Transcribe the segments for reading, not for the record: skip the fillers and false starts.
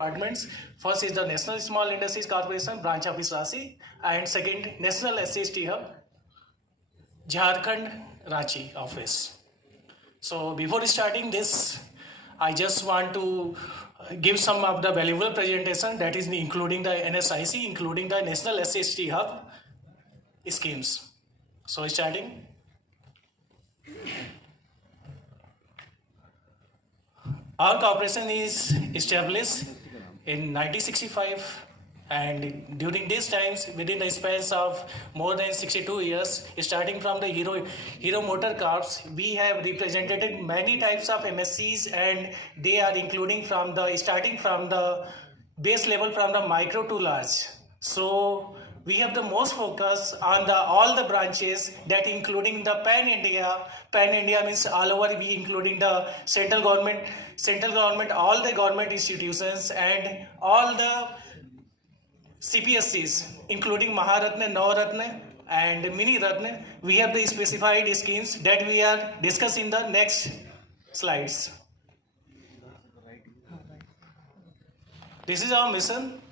departments. First is the National Small Industries Corporation, branch office Ranchi, and second National SCST Hub, Jharkhand, Ranchi office. So before starting this, I just want to give some of the valuable presentation, that is including the NSIC, including the National SCST Hub schemes. So starting. Our corporation is established in 1965, and during these times, within the space of more than 62 years, starting from the Hero Motor Cars, we have represented many types of MSCs, and they are including from the starting from the base level from the micro to large. So we have the most focus on the all the branches, that including the pan India means all over, we including the central government, all the government institutions and all the CPSCs, including Maharatna, Navaratna and Mini Ratna. We have the specified schemes that we are discussing in the next slides. This is our mission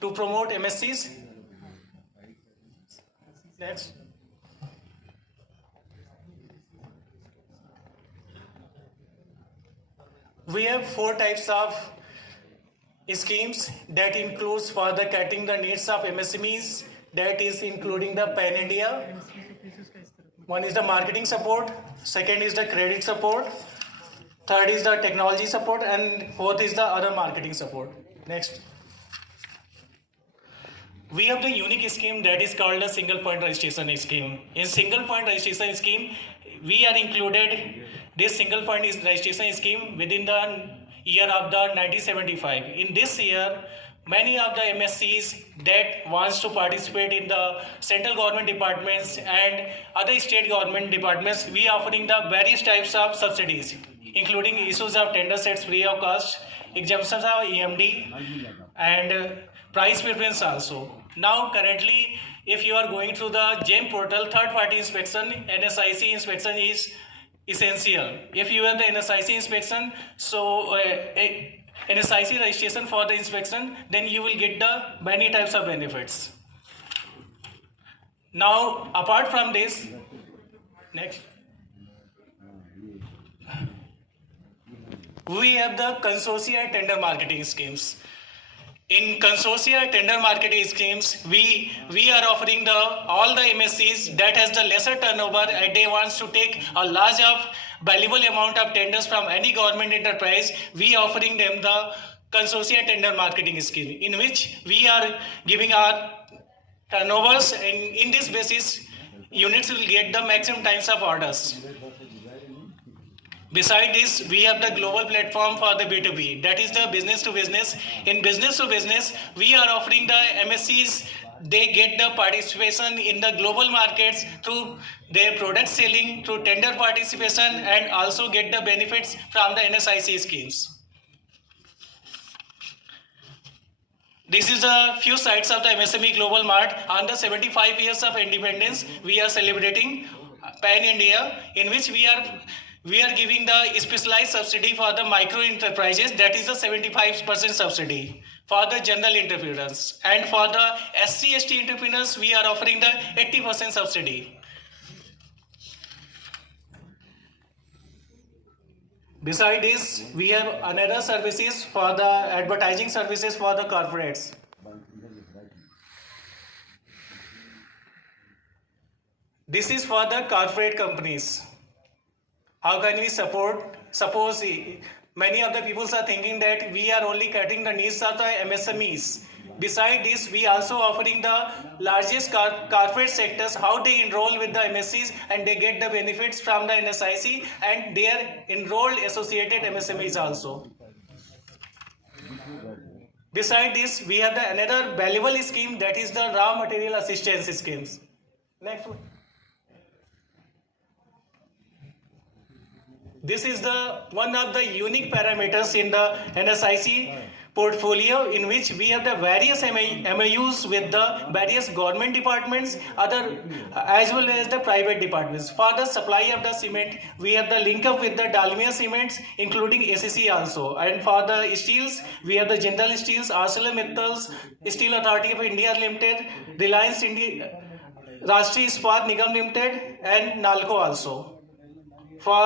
to promote MSCs. Next. We have 4 types of schemes that includes for the catering the needs of MSMEs, that is including the Pan India. One is the marketing support, second is the credit support, third is the technology support, and fourth is the other marketing support. Next. We have the unique scheme that is called a single point registration scheme. In single point registration scheme, we are included this single point registration scheme within the year of the 1975. In this year, many of the MSCs that wants to participate in the central government departments and other state government departments, we are offering the various types of subsidies, including issues of tender sets free of cost, exemptions of EMD, and price preference also. Now currently, if you are going through the GEM portal, third party inspection, NSIC inspection is essential. If you have the NSIC inspection, so NSIC registration for the inspection, then you will get the many types of benefits. Now apart from this, next, we have the consortia tender marketing schemes. In consortia tender marketing schemes, we are offering all the MSCs that has the lesser turnover and they wants to take a large of valuable amount of tenders from any government enterprise. We are offering them the consortia tender marketing scheme, in which we are giving our turnovers, and in this basis, units will get the maximum times of orders. Besides this, we have the global platform for the B2B, that is the business to business. In business to business, we are offering the MSCs, they get the participation in the global markets through their product selling, through tender participation, and also get the benefits from the NSIC schemes. This is a few sites of the MSME Global Mart. On the 75 years of independence, we are celebrating Pan India, in which we are giving the specialized subsidy for the micro enterprises, that is the 75% subsidy for the general entrepreneurs, and for the SC/ST entrepreneurs we are offering the 80% subsidy. Besides this, we have another services for the advertising services for the corporates. This is for the corporate companies. How can we support? Suppose many of the people are thinking that we are only cutting the needs of the MSMEs. Besides this, we also offering the largest corporate sectors, how they enroll with the MSCs and they get the benefits from the NSIC and their enrolled associated MSMEs also. Besides this, we have another valuable scheme, that is the raw material assistance schemes. Next one. This is one of the unique parameters in the NSIC portfolio in which we have the various MOUs with the various government departments, other as well as the private departments. For the supply of the cement, we have the link up with the Dalmia Cements, including ACC also. And for the steels, we have the Jindal Steels, ArcelorMittal, Steel Authority of India Limited, Reliance India, Rashtriya Ispat Nigam Limited, and Nalco also. For